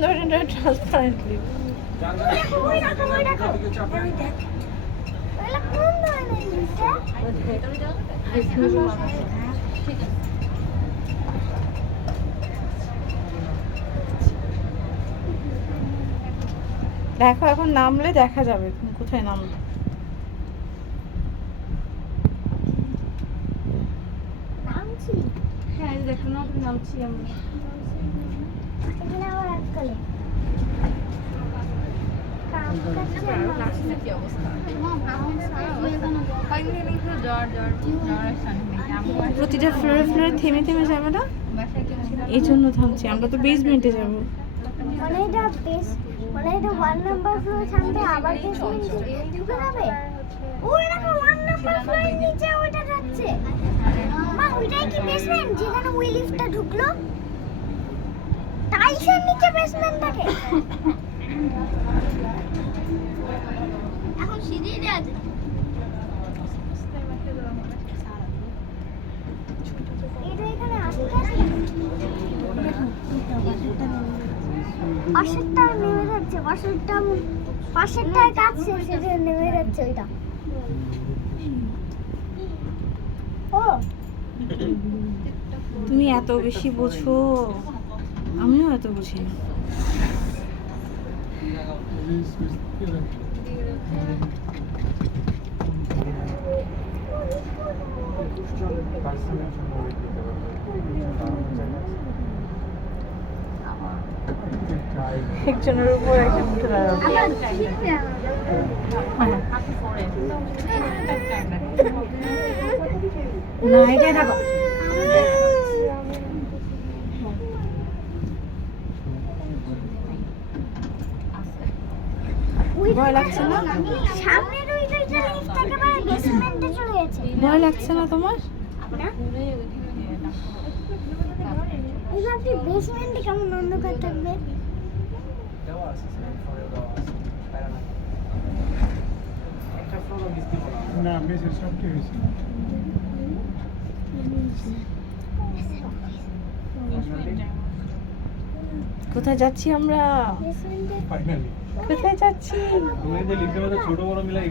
সুন্দর ট্রান্সপারেন্টলি। দেখো এখন নামলে দেখা যাবে তুমি কোথায় নামলে। হ্যাঁ দেখো না নামছি আমরা। প্রতিটা ফ্লোরে ফ্লোরে থেমে থেমে যাবে না, এই জন্য থামছি। আমরা তো বেসমেন্টে যাবো। মানে এটা এটা 1 নাম্বার ফ্লোরে থামবে, আবার বেসমেন্টে ঢুকে যাবে। ওই দেখো 1 নাম্বার ফ্লোরের নিচে ওইটা যাচ্ছে। মা ওইটাই কি বেসমেন্ট যেখানে ওই লিফটটা ঢুকলো? টাইলসের নিচে বেসমেন্ট থাকে। এখন সিঁড়িতে আছে। এটা এখানে আছে। পাশেরটা নেমে যাচ্ছে, পাশেরটার কাজ শেষে নেমে যাচ্ছে ওইটা। ও তুমি এত বেশি বোঝো, আমিও এত বুঝি না। একজনের উপর একজন উঠে দাঁড়াবে। না এটাই থাকো। ভয় লাগছে না? সামনের ওইটা লিফট একেবারে বেসমেন্টে চলে গেছে। ভয় লাগছে না তোমার? না এই ভাবছি বেসমেন্টে কেমন অন্ধকার থাকবে। না মেসের সব কি হয়েছে? কোথায় যাচ্ছি আমরা? বেসমেন্টে ফাইনালি কোথায় যাচ্ছি? তুমি যে লিফটের মধ্যে ছোট বড় মিলাই